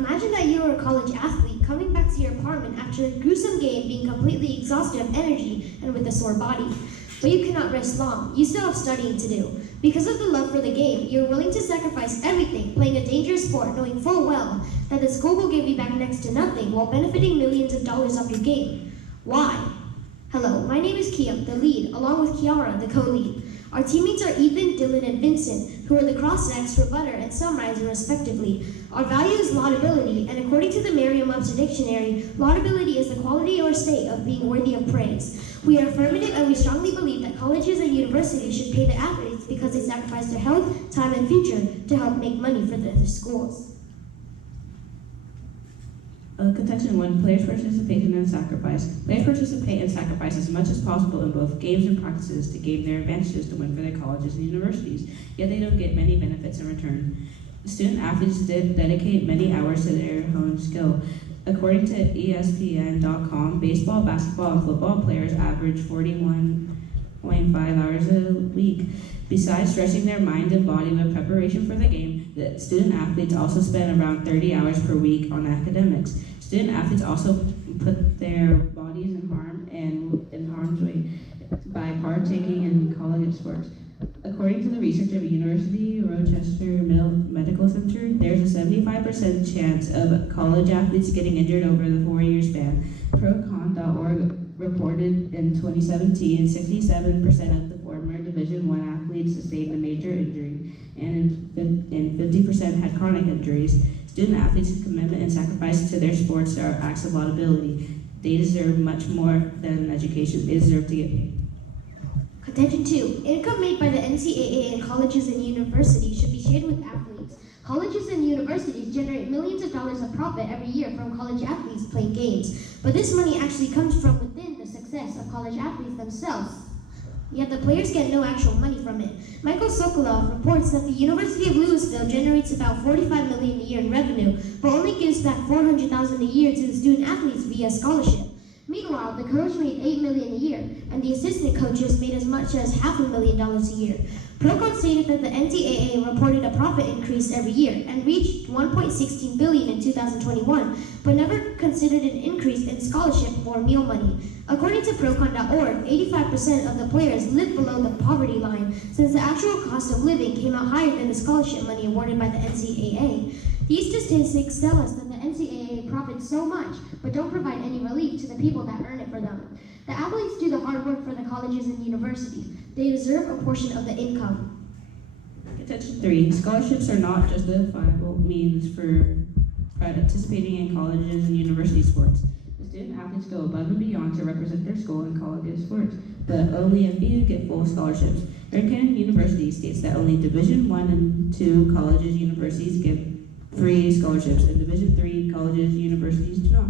Imagine that you are a college athlete coming back to your apartment after a gruesome game, being completely exhausted of energy and with a sore body. But you cannot rest long. You still have studying to do. Because of the love for the game, you're willing to sacrifice everything, playing a dangerous sport, knowing full well that the school will give you back next to nothing while benefiting millions of dollars off your game. Why? Hello, my name is Kia, the lead, along with Kiara, the co-lead. Our teammates are Ethan, Dylan, and Vincent, who are the cross-necks for butter and summarizer respectively. Our value is laudability, and according to the Merriam-Webster Dictionary, laudability is the quality or state of being worthy of praise. We are affirmative, and we strongly believe that colleges and universities should pay the athletes because they sacrifice their health, time, and future to help make money for their schools. Contention 1, players' participation and sacrifice. Players participate and sacrifice as much as possible in both games and practices to gain their advantages to win for their colleges and universities, yet they don't get many benefits in return. Student athletes dedicate many hours to their own skill. According to ESPN.com, baseball, basketball, and football players average 41.5 hours a week. Besides stretching their mind and body with preparation for the game, the student athletes also spend around 30 hours per week on academics. Student athletes also put their bodies in harm's way by partaking in college sports. According to the research of University Rochester Medical Center, there's a 75% chance of college athletes getting injured over the 4-year span. Procon.org reported in 2017 67% of the former Division I athletes sustained a major injury, and 50% had chronic injuries. Student athletes' commitment and sacrifice to their sports are acts of laudability. They deserve much more than an education. They deserve to get paid. Contention 2. Income made by the NCAA and colleges and universities should be shared with athletes. Colleges and universities generate millions of dollars of profit every year from college athletes playing games, but this money actually comes from within the success of college athletes themselves. Yet the players get no actual money from it. Michael Sokolov reports that the University of Louisville generates about $45 million a year in revenue, but only gives back $400,000 a year to the student athletes via scholarship. Meanwhile, the coach made $8 million a year, and the assistant coaches made as much as $500,000 a year. Procon stated that the NCAA reported a profit increase every year and reached $1.16 billion in 2021, but never considered an increase in scholarship or meal money. According to Procon.org, 85% of the players live below the poverty line, since the actual cost of living came out higher than the scholarship money awarded by the NCAA. These statistics tell us that the NCAA profits so much, but don't provide any relief to the people that earn it for them. The athletes do the hard work for the colleges and universities. They deserve a portion of the income. Contention 3, scholarships are not justifiable means for participating in colleges and university sports. The student athletes go above and beyond to represent their school in college sports, but only a few get full scholarships. Grand Canyon University states that only Division I and II colleges and universities give free scholarships, and Division III colleges and universities do not.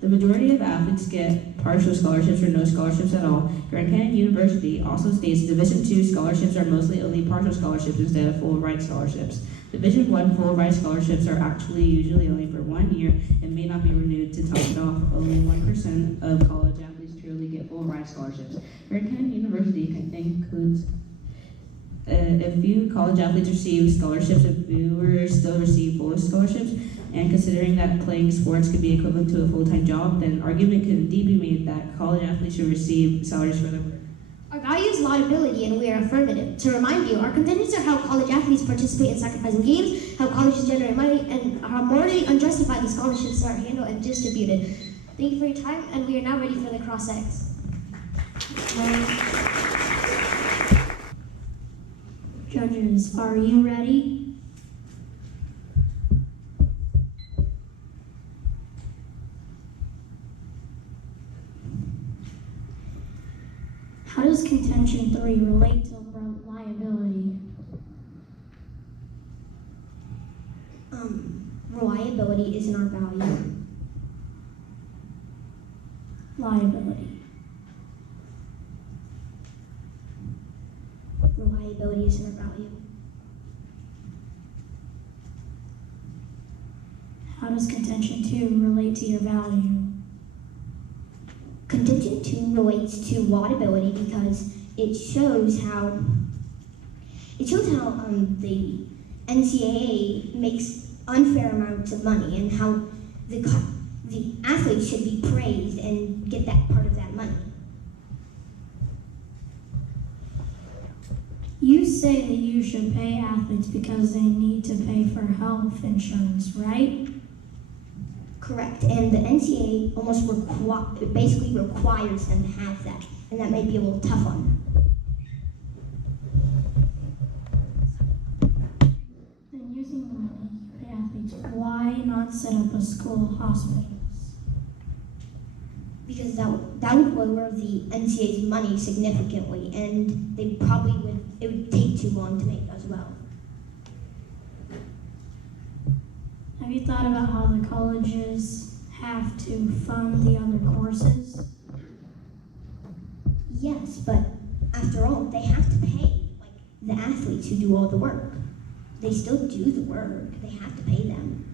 The majority of athletes get partial scholarships or no scholarships at all. Grand Canyon University also states Division II scholarships are mostly only partial scholarships instead of full ride scholarships. Division I full ride scholarships are actually usually only for 1 year and may not be renewed. To top it off, only 1% of college athletes truly get full ride scholarships. Grand Canyon University includes a few college athletes receive scholarships, and fewer still receive full scholarships. And considering that playing sports could be equivalent to a full-time job, then an argument can indeed be made that college athletes should receive salaries for their work. Our value is laudability, and we are affirmative. To remind you, our contentions are how college athletes participate in sacrificing games, how colleges generate money, and how morally unjustified the scholarships are handled and distributed. Thank you for your time, and we are now ready for the cross-ex. Judges, are you ready? How does contention 3 relate to reliability? Reliability isn't our value. Liability. Reliability isn't our value. How does contention 2 relate to your value? Contention 2 relates to laudability because it shows how the NCAA makes unfair amounts of money and how the athletes should be praised and get that part of that money. You say that you should pay athletes because they need to pay for health insurance, right? Correct, and the NCAA almost basically requires them to have that, and that may be a little tough on them. And using the money to pay athletes, why not set up a school hospitals? Because that would lower the NCAA's money significantly, and it would take too long to make as well. Have you thought about how the colleges have to fund the other courses? Yes, but after all, they have to pay the athletes who do all the work. They still do the work. They have to pay them.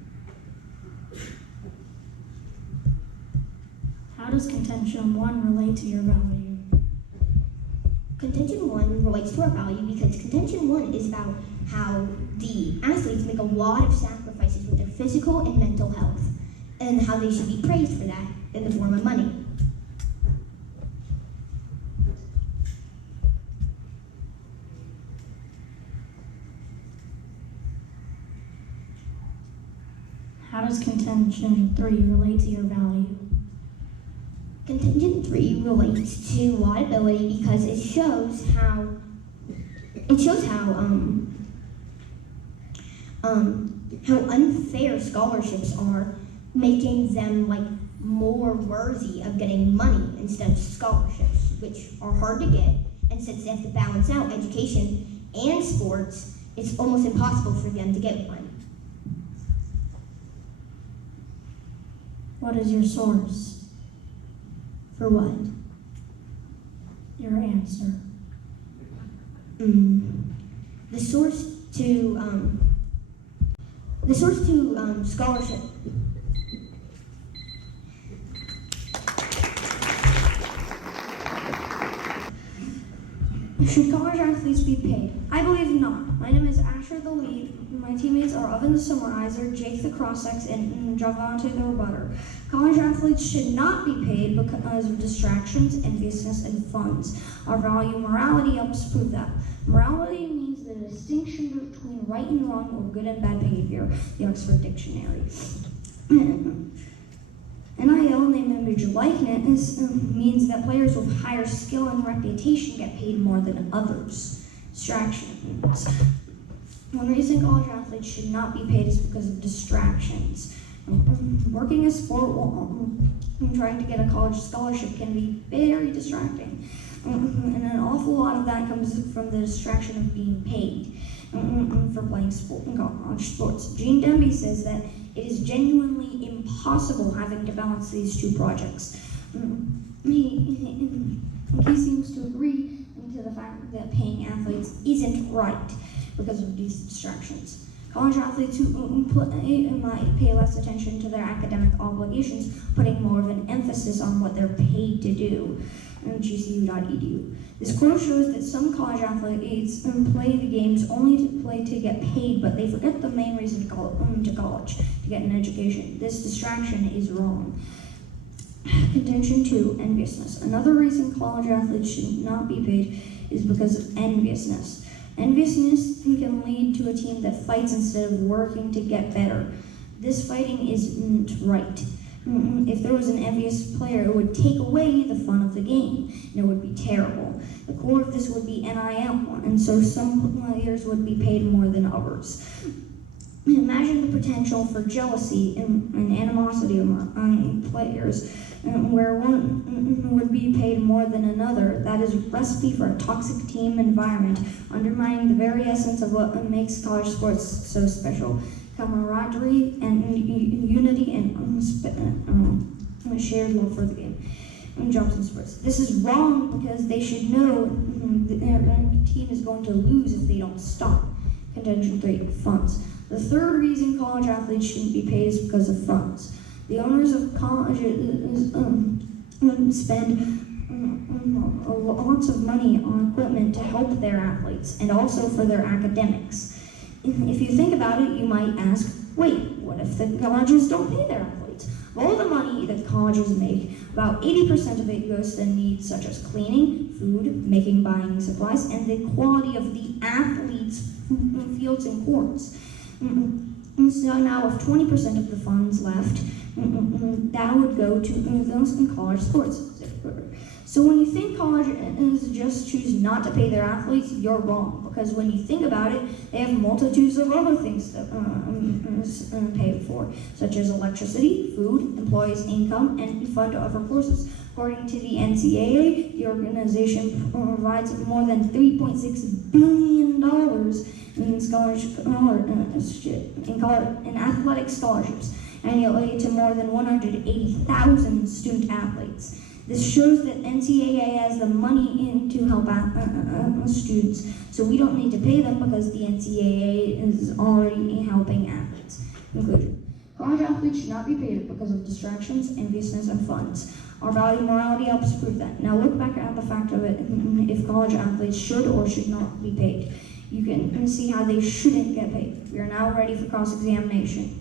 How does Contention 1 relate to your value? Contention 1 relates to our value because Contention 1 is about how the athletes make a lot of sacrifices with their physical and mental health, and how they should be praised for that in the form of money. How does Contention 3 relate to your value? Contingent 3 relates to laudability because it shows how unfair scholarships are, making them more worthy of getting money instead of scholarships, which are hard to get, and since they have to balance out education and sports, it's almost impossible for them to get one. What is your source? For what? Your answer. The source to scholarship. Should college athletes be paid? I believe not. My name is Asher the lead. My teammates are Oven the Summarizer, Jake the Cross-Ex, and Javante the Rebutter. College athletes should not be paid because of distractions, enviousness, and funds. Our value morality helps prove that. Morality means the distinction between right and wrong or good and bad behavior, the Oxford Dictionary. NIL, name, image, likeness means that players with higher skill and reputation get paid more than others. Distractions. One reason college athletes should not be paid is because of distractions. Working a sport while trying to get a college scholarship can be very distracting. And an awful lot of that comes from the distraction of being paid for playing college sports. Gene Demby says that it is genuinely impossible having to balance these two projects. He seems to agree to the fact that paying athletes isn't right because of these distractions. College athletes who might pay less attention to their academic obligations, putting more of an emphasis on what they're paid to do. GCU.edu. This quote shows that some college athletes play the games only to get paid, but they forget the main reason to college, to get an education. This distraction is wrong. Contention 2, enviousness. Another reason college athletes should not be paid is because of enviousness. Enviousness can lead to a team that fights instead of working to get better. This fighting isn't right. If there was an envious player, it would take away the fun of the game, and it would be terrible. The core of this would be NIL, and so some players would be paid more than others. Imagine the potential for jealousy and animosity among players, where one would be paid more than another. That is a recipe for a toxic team environment, undermining the very essence of what makes college sports so special. Camaraderie and unity and shared love for the game and jobs in sports. This is wrong because they should know their team is going to lose if they don't stop. Contention 3, funds. The third reason college athletes shouldn't be paid is because of funds. The owners of colleges spend lots of money on equipment to help their athletes and also for their academics. If you think about it, you might ask, Wait, what if the colleges don't pay their athletes? Of all the money that colleges make, about 80% of it goes to needs such as cleaning, food, making, buying supplies, and the quality of the athletes' fields and courts. So now, if 20% of the funds left, that would go to those in college sports. So when you think colleges just choose not to pay their athletes, you're wrong. Because when you think about it, they have multitudes of other things to pay for, such as electricity, food, employees' income, and fund other courses. According to the NCAA, the organization provides more than $3.6 billion in in athletic scholarships annually to more than 180,000 student athletes. This shows that NCAA has the money in to help students, so we don't need to pay them because the NCAA is already helping athletes. Conclusion. College athletes should not be paid because of distractions, enviousness, and funds. Our value morality helps prove that. Now look back at the fact of it, if college athletes should or should not be paid. You can see how they shouldn't get paid. We are now ready for cross-examination.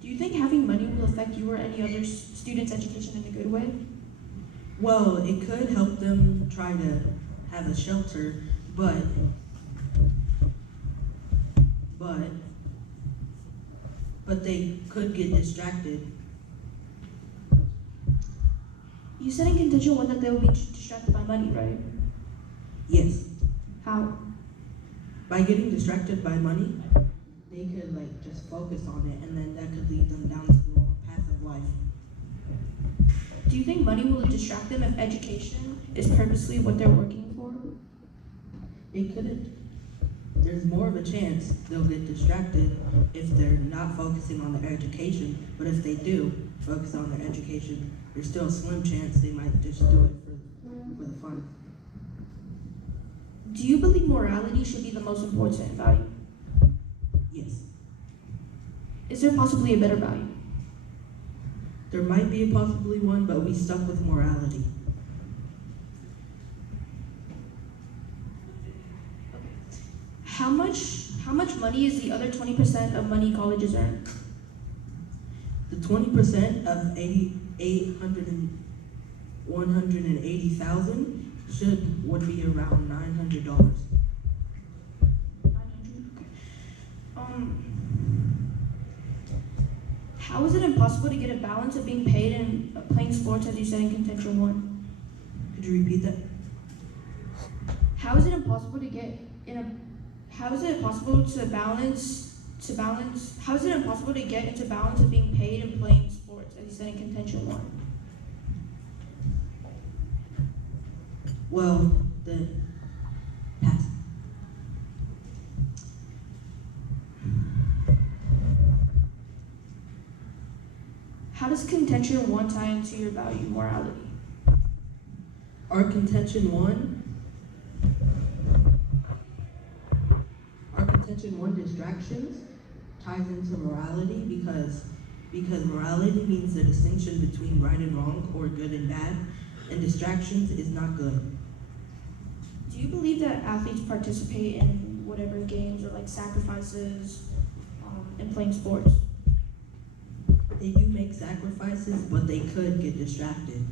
Do you think having money will affect you or any other student's education in a good way? Well, it could help them try to have a shelter, but they could get distracted. You said in contention one that they will be distracted by money, right? Yes, How? by getting distracted by money, they could just focus on it, and then that could lead them down to the wrong path of life. Do you think money will distract them if education is purposely what they're working for? It couldn't. There's more of a chance they'll get distracted if they're not focusing on their education, but if they do focus on their education, there's still a slim chance they might just do it for the fun. Do you believe morality should be the most important value? Yes. Is there possibly a better value? There might be a possibly one, but we stuck with morality. How much money is the other 20% of money colleges earn? The 20% of 180,000 would be around $900. 900. Okay. How is it impossible to get a balance of being paid and playing sports, as you said in contention one? Could you repeat that? How is it impossible to get in a? How is it possible to balance? How is it impossible to get into balance of being paid and playing sports, as you said in contention one? Well, pass. How does contention one tie into your value morality? Our contention one distractions ties into morality because morality means the distinction between right and wrong or good and bad, and distractions is not good. Do you believe that athletes participate in whatever games or sacrifices in playing sports? They do make sacrifices, but they could get distracted.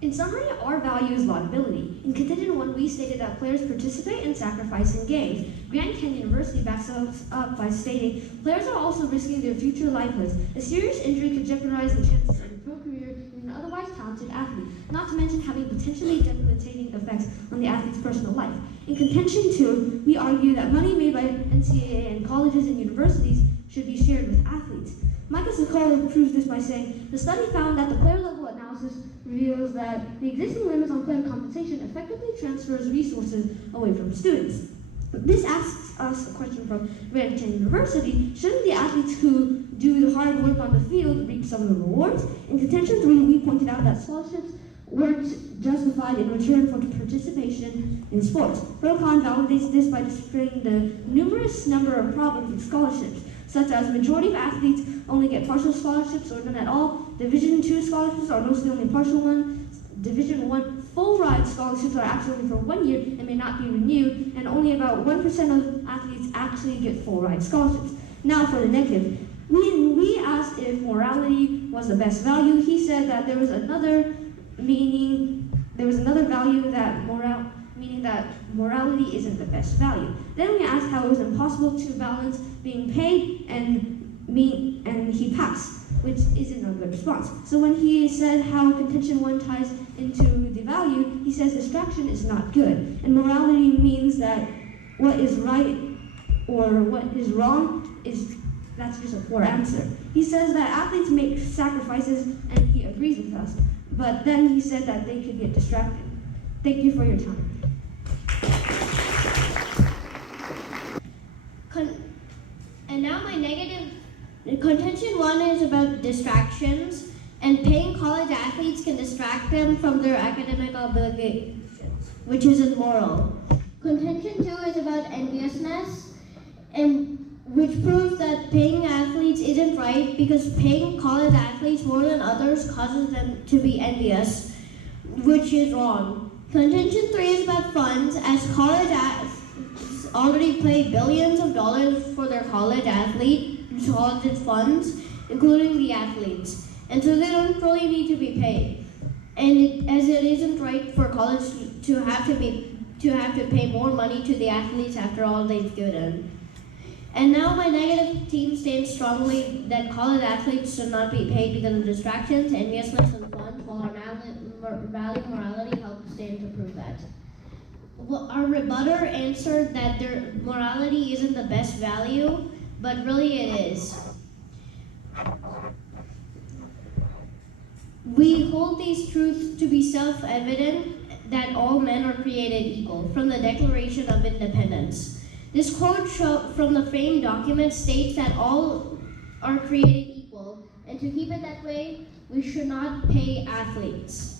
In summary, our value is laudability. In contention one, we stated that players participate and sacrifice in games. Grand Canyon University backs us up by stating, players are also risking their future livelihoods. A serious injury could jeopardize the chances of a pro career in an otherwise talented athlete, not to mention having potentially debilitating effects on the athlete's personal life. In contention two, we argue that money made by NCAA and colleges and universities should be shared with athletes. Micah Sokola proves this by saying, the study found that the player-level analysis reveals that the existing limits on player compensation effectively transfers resources away from students. This asks us a question from Grand Canyon University, shouldn't the athletes who do the hard work on the field reap some of the rewards? In contention 3, we pointed out that scholarships weren't justified in return for participation in sports. Procon validates this by displaying the numerous number of problems with scholarships, such as majority of athletes only get partial scholarships or none at all. Division II scholarships are mostly only partial ones. Division I full ride scholarships are actually only for 1 year and may not be renewed, and only about 1% of athletes actually get full ride scholarships. Now for the negative. We asked if morality was the best value. He said that there was another value that meaning that morality isn't the best value. Then we asked how it was impossible to balance being paid and he passed, which isn't a good response. So when he said how contention 1 ties into the value, he says distraction is not good, and morality means that what is right or what is wrong that's just a poor answer. He says that athletes make sacrifices, and he agrees with us, but then he said that they could get distracted. Thank you for your time. And now my negative. Contention 1 is about distractions, and paying college athletes can distract them from their academic obligations, which is immoral. Contention 2 is about enviousness, and which proves that paying athletes isn't right because paying college athletes more than others causes them to be envious, which is wrong. Contention 3 is about funds, as college athletes already pay billions of dollars for their college funds, including the athletes, and so they don't really need to be paid. And as it isn't right for college to have to pay more money to the athletes after all they've given. And now my negative team stands strongly that college athletes should not be paid because of distractions, enviousness, and funds, while our value morality helps stand to prove that. Well, our rebutter answered that their morality isn't the best value, but really it is. We hold these truths to be self-evident that all men are created equal from the Declaration of Independence. This quote from the famed document states that all are created equal, and to keep it that way, we should not pay athletes.